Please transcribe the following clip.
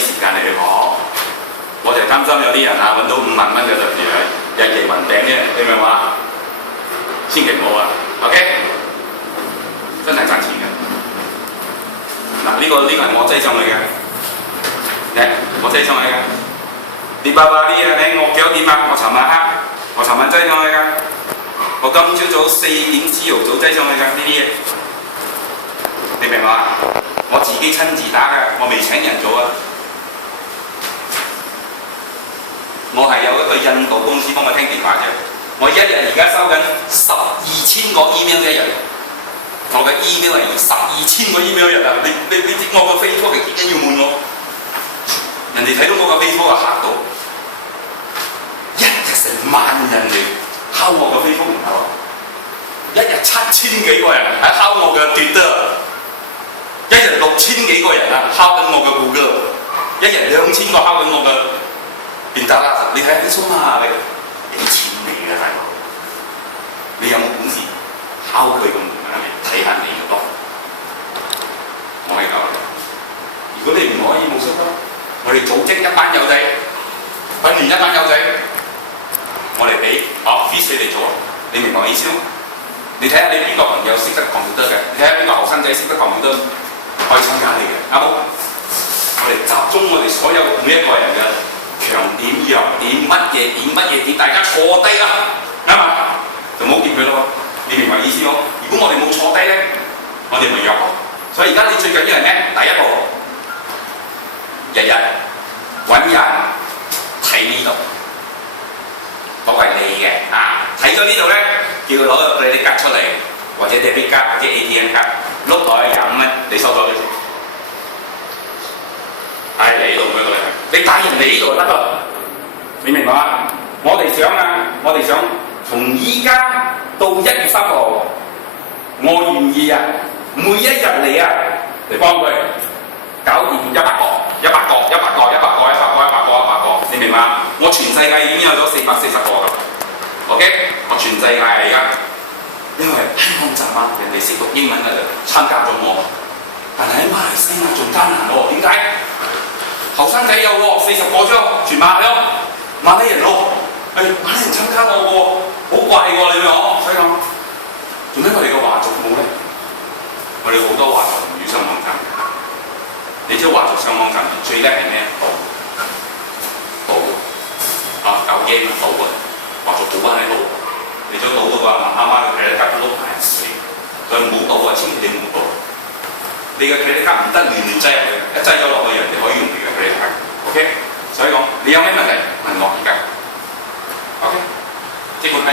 時間嚟去學。我就擔心有啲人啊揾到5萬蚊嘅就住日夜雲頂啫，你明嘛？千祈唔好啊 ，OK？ 真係賺錢嘅。嗱，呢個係我擠上去嘅，我擠上去嘅。你爸爸啲嘢你我幾多點啊？我尋晚擠上去㗎。我今朝早4點朝早擠上去㗎呢啲嘢，你明嘛？我自己親自打㗎，我未請人做啊。我係有一個印度公司幫我聽電話嘅，我一日而家收緊12,000個 email 一日。我嘅 email 係12,000個 email 一日啊！你我個 Facebook 係幾緊要滿喎？人哋睇到我個 Facebook 啊嚇到，一日成萬人嚟敲我個 Facebook 門口，一日7,000幾個人喺敲我嘅 Twitter， 一日6,000幾個人啊敲緊我嘅 Google， 一日2,000個敲緊我嘅變得啦！你睇下啲數嘛，你幾錢嚟嘅大佬？你有冇本事敲佢咁？睇下你嘅多，我係咁。如果你唔可以冇識得，我哋組織一班友仔，訓練一班友仔，我哋俾 office 你哋做，你明白我意思嗎？你睇下你邊個朋友識得 computer 嘅，你睇下邊個後生仔識得 computer，可以參加你嘅，啱冇？我哋集中我哋所有每一個人嘅強點、弱點、乜嘢點，大家坐低啦，啱嘛？就唔好掂佢咯。你明白意思冇？如果我哋冇坐低咧，我哋咪弱。所以而家你最緊要係咩？第一步，日日揾人睇呢度，嗰個係你嘅啊！睇咗呢度咧，叫佢攞個 credit card 出嚟，或者 debit card 或者 ATM 卡，碌落去25蚊，你收咗幾錢？帶嚟呢度嗰度嚟，你帶人嚟呢度就得啦。你明白嗎？我哋想從依家到1月3號，我願意啊，每一日嚟啊，嚟幫佢搞掂100個，你明嘛？我全世界已經有咗440個㗎 ，OK？ 我全世界而家，因為香港站啊，人哋識讀英文嘅就參加咗我，但係喺馬來西亞仲艱難喎，點解？後生仔有喎，40個啫，全馬來人咯，馬來人參加我喎，好怪喎，你明我？所以講，做咩我哋嘅華族冇咧？我哋好多華族語上網站，你知華族上網站最叻係咩？賭啊，搞 game 賭嘅，華族賭翻喺度，你想賭嘅話，媽媽嘅 credit card 都碌埋死，所以唔好賭啊，千祈你唔好賭。你嘅 credit card 唔得亂擠入去，一擠咗落去，人哋可以用你嘅 credit card，OK？ 所以講，你有咩問題問我而家？OK？基本係。